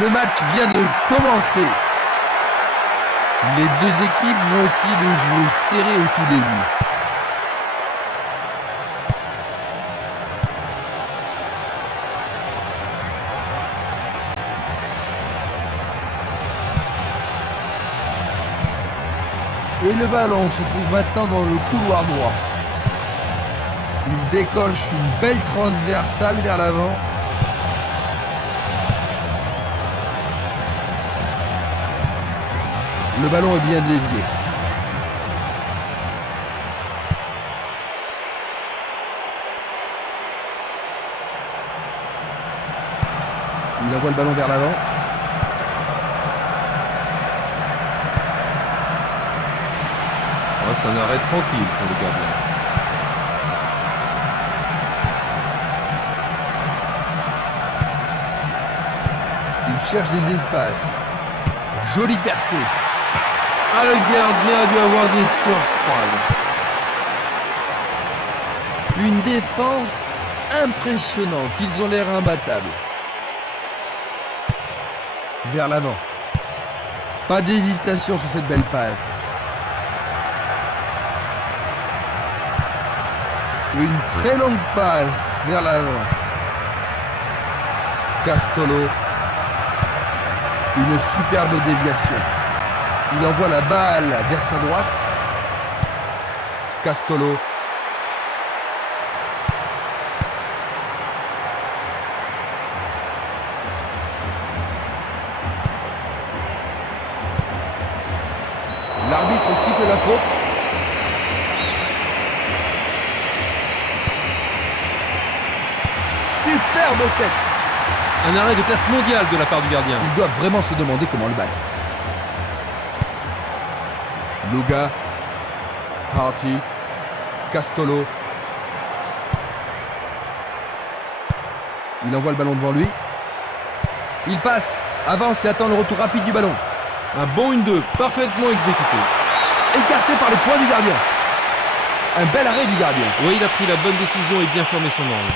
Le match vient de commencer. Les deux équipes vont essayer de jouer serré au tout début. Et le ballon se trouve maintenant dans le couloir droit. Il décoche une belle transversale vers l'avant. Le ballon est bien dévié. Il envoie le ballon vers l'avant. Oh, c'est un arrêt tranquille pour le gardien. Il cherche des espaces. Joli percée. Ah, le gardien a dû avoir des sueurs froides. Une défense impressionnante. Ils ont l'air imbattables. Vers l'avant. Pas d'hésitation sur cette belle passe. Une très longue passe vers l'avant. Castolo. Une superbe déviation. Il envoie la balle vers sa droite. Castolo. L'arbitre siffle la faute. Superbe tête. Un arrêt de classe mondiale de la part du gardien. Ils doivent vraiment se demander comment le battre. Luga, Harty, Castolo. Il envoie le ballon devant lui. Il passe, avance et attend le retour rapide du ballon. Un bon 1-2, parfaitement exécuté. Écarté par le poing du gardien. Un bel arrêt du gardien. Oui, il a pris la bonne décision et bien fermé son angle.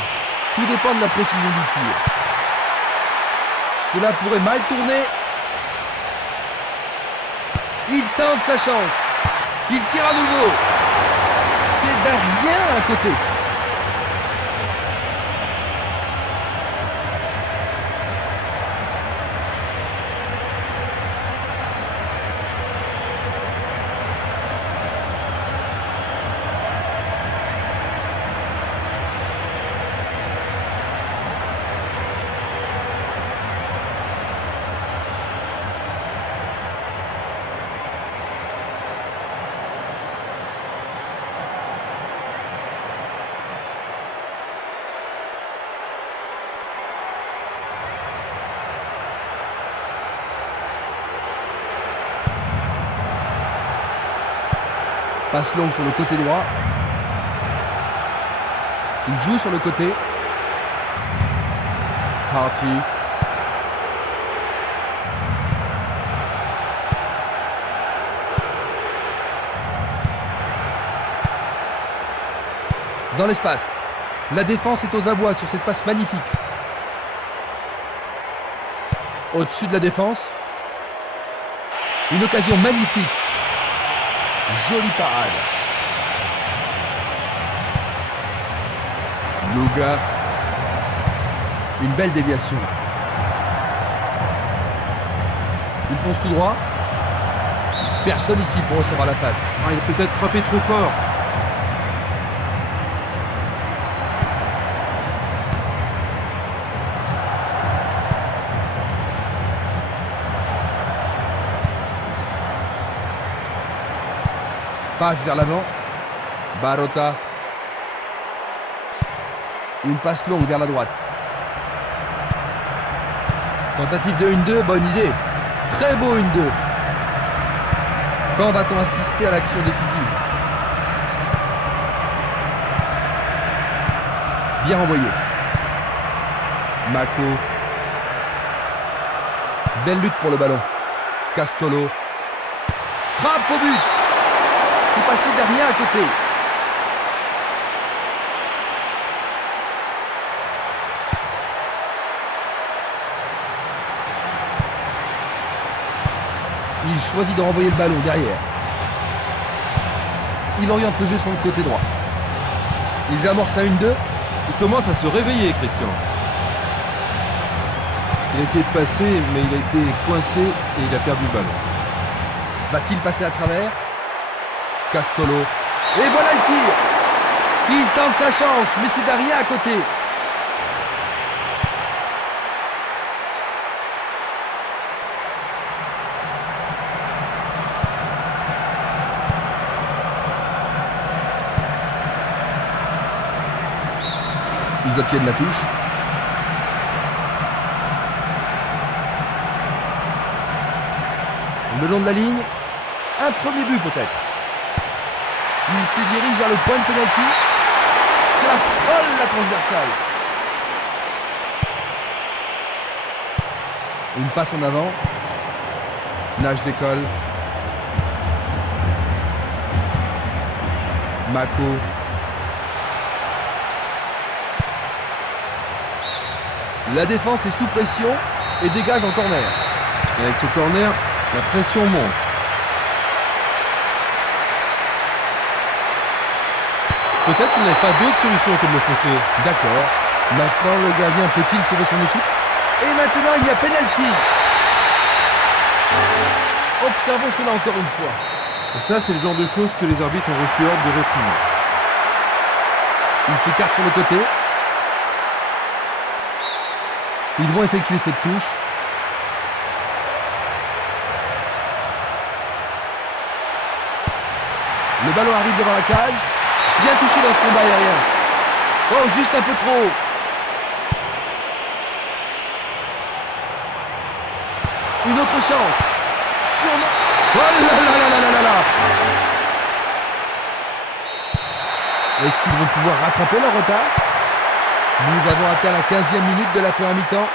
Tout dépend de la précision du tir. Cela pourrait mal tourner. Il tente sa chance. Il tire à nouveau. C'est derrière à côté. Passe longue sur le côté droit. Il joue sur le côté. Harty. Dans l'espace. La défense est aux abois sur cette passe magnifique. Au-dessus de la défense. Une occasion magnifique. Jolie parade. Luga. Une belle déviation. Il fonce tout droit. Personne ici pour recevoir la passe. Ah, il a peut-être frappé trop fort. Passe vers l'avant. Barota. Une passe longue vers la droite. Tentative de 1-2, bonne idée. Très beau 1-2. Quand va-t-on assister à l'action décisive? Bien renvoyé. Mako. Belle lutte pour le ballon. Castolo. Frappe au but. C'est passé derrière à côté. Il choisit de renvoyer le ballon derrière. Il oriente le jeu sur le côté droit. Ils amorcent à 1-2. Il commence à se réveiller, Christian. Il a essayé de passer, mais il a été coincé et il a perdu le ballon. Va-t-il passer à travers? Castolo. Et voilà le tir. Il tente sa chance, mais c'est Daria à côté. Ils obtiennent la touche. Le long de la ligne, un premier but peut-être. Il se dirige vers le point de pénalty. C'est la folle, la transversale. Une passe en avant. Nage d'école. Mako. La défense est sous pression et dégage en corner. Et avec ce corner, la pression monte. Peut-être qu'il n'y avait pas d'autre solution que de le faucher. D'accord. Maintenant, le gardien peut-il sauver son équipe? Et maintenant, il y a pénalty. Observons cela encore une fois. Et ça, c'est le genre de choses que les arbitres ont reçu ordre de réprimer. Il s'écarte sur le côté. Ils vont effectuer cette touche. Le ballon arrive devant la cage. Bien touché dans ce combat aérien. Oh, juste un peu trop. Une autre chance. Sûrement. Oh là là là là là là là. Est-ce qu'ils vont pouvoir rattraper leur retard? Nous avons atteint la 15e minute de la première mi-temps.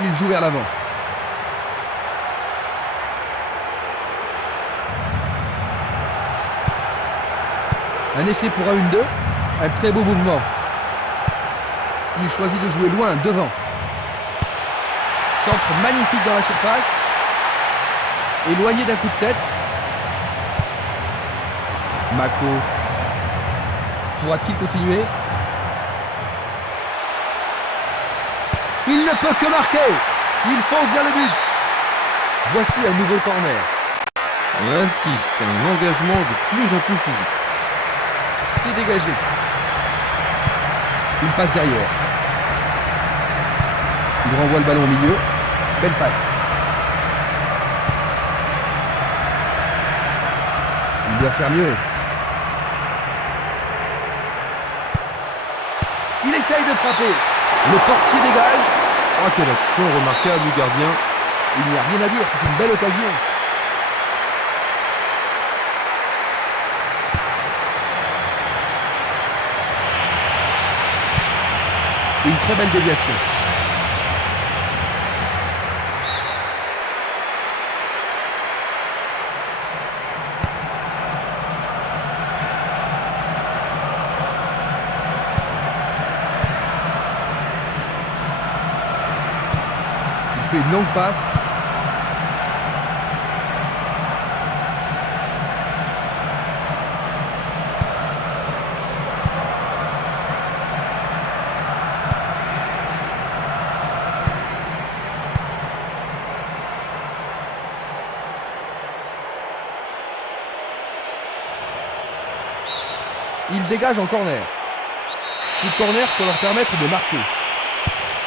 Ils jouent vers l'avant. Un essai pour un 1-2. Un très beau mouvement. Il choisit de jouer loin, devant. Centre magnifique dans la surface. Éloigné d'un coup de tête. Mako. Pourra-t-il continuer? Il ne peut que marquer. Il fonce vers le but. Voici un nouveau corner. On assiste à un engagement de plus en plus physique. C'est dégagé. Il passe derrière. Il renvoie le ballon au milieu. Belle passe. Il doit faire mieux. Il essaye de frapper. Le portier dégage. Oh, quelle action remarquable du gardien. Il n'y a rien à dire, c'est une belle occasion. Une très belle déviation. Il fait une longue passe. Il dégage en corner. Ce corner peut leur permettre de marquer.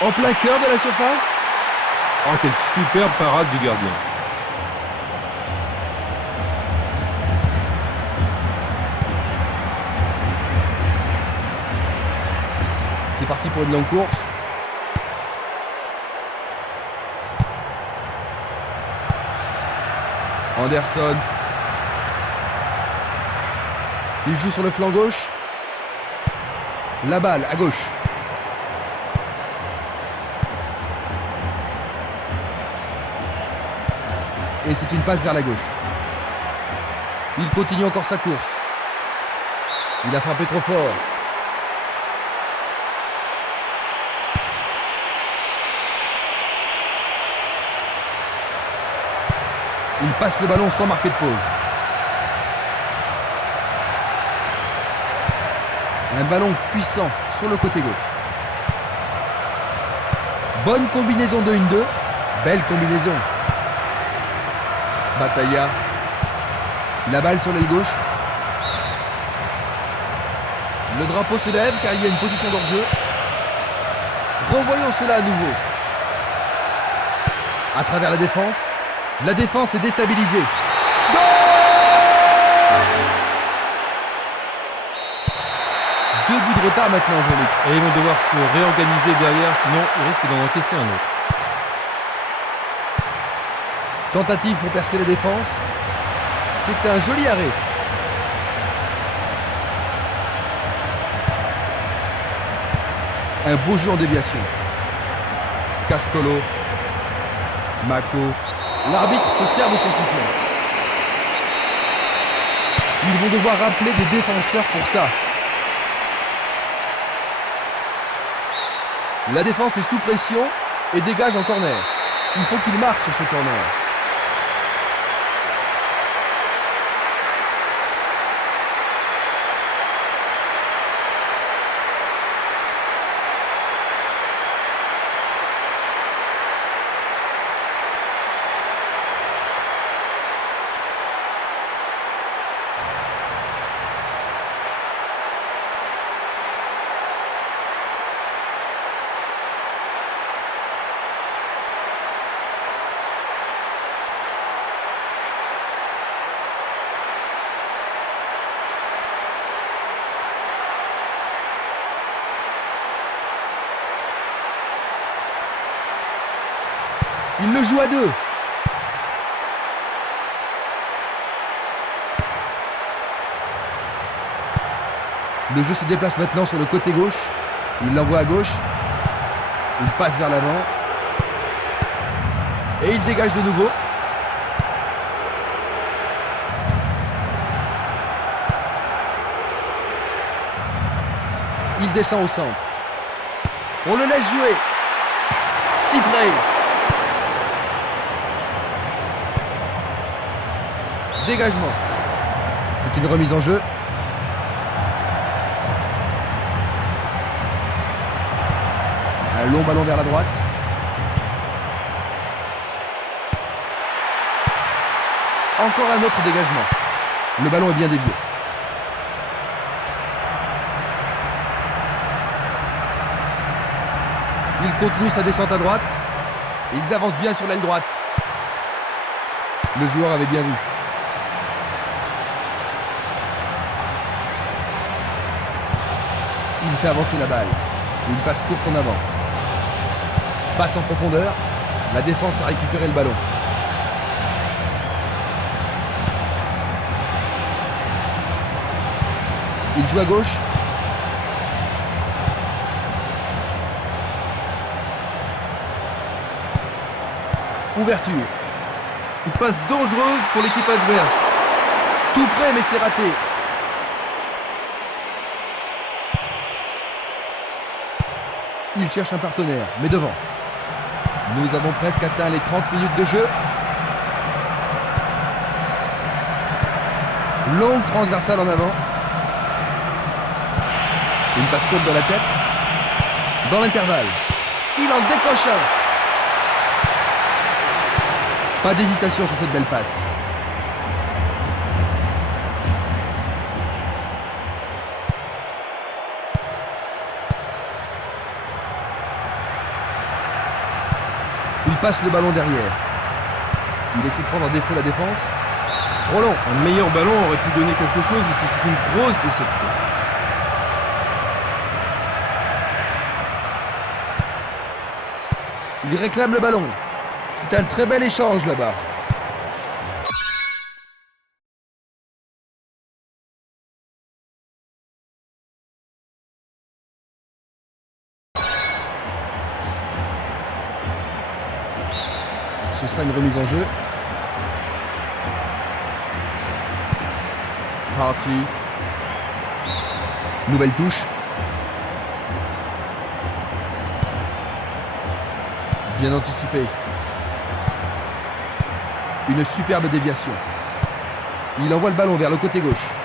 En plein cœur de la surface. Oh, quelle superbe parade du gardien. C'est parti pour une longue course. Anderson. Il joue sur le flanc gauche. La balle à gauche. Et c'est une passe vers la gauche. Il continue encore sa course. Il a frappé trop fort. Il passe le ballon sans marquer de pause. Un ballon puissant sur le côté gauche. Bonne combinaison de 1-2. Belle combinaison. Batalla. La balle sur l'aile gauche. Le drapeau se lève car il y a une position d'hors-jeu. Revoyons cela à nouveau. À travers la défense est déstabilisée. Goal! 2 buts de retard maintenant, Jean-Luc. Et ils vont devoir se réorganiser derrière, sinon ils risquent d'en encaisser un autre. Tentative pour percer la défense. C'est un joli arrêt. Un beau jeu en déviation. Castolo. Mako. L'arbitre se sert de son sifflet. Ils vont devoir rappeler des défenseurs pour ça. La défense est sous pression et dégage en corner. Il faut qu'il marque sur ce corner. Il le joue à 2. Le jeu se déplace maintenant sur le côté gauche. Il l'envoie à gauche. Il passe vers l'avant. Et il dégage de nouveau. Il descend au centre. On le laisse jouer. Si près. Dégagement. C'est une remise en jeu. Un long ballon vers la droite. Encore un autre dégagement. Le ballon est bien dévié. Il continue sa descente à droite. Ils avancent bien sur l'aile droite. Le joueur avait bien vu. Il fait avancer la balle. Une passe courte en avant. Passe en profondeur. La défense a récupéré le ballon. Il joue à gauche. Ouverture. Une passe dangereuse pour l'équipe adverse. Tout près mais c'est raté. Il cherche un partenaire, mais devant. Nous avons presque atteint les 30 minutes de jeu. Longue transversale en avant. Une passe courte dans la tête. Dans l'intervalle. Il en décoche un. Pas d'hésitation sur cette belle passe. Il passe le ballon derrière. Il essaie de prendre en défaut la défense. Trop long. Un meilleur ballon aurait pu donner quelque chose, mais c'est une grosse déception. Il réclame le ballon. C'est un très bel échange là-bas. Ce sera une remise en jeu. Harty. Nouvelle touche. Bien anticipé. Une superbe déviation. Il envoie le ballon vers le côté gauche.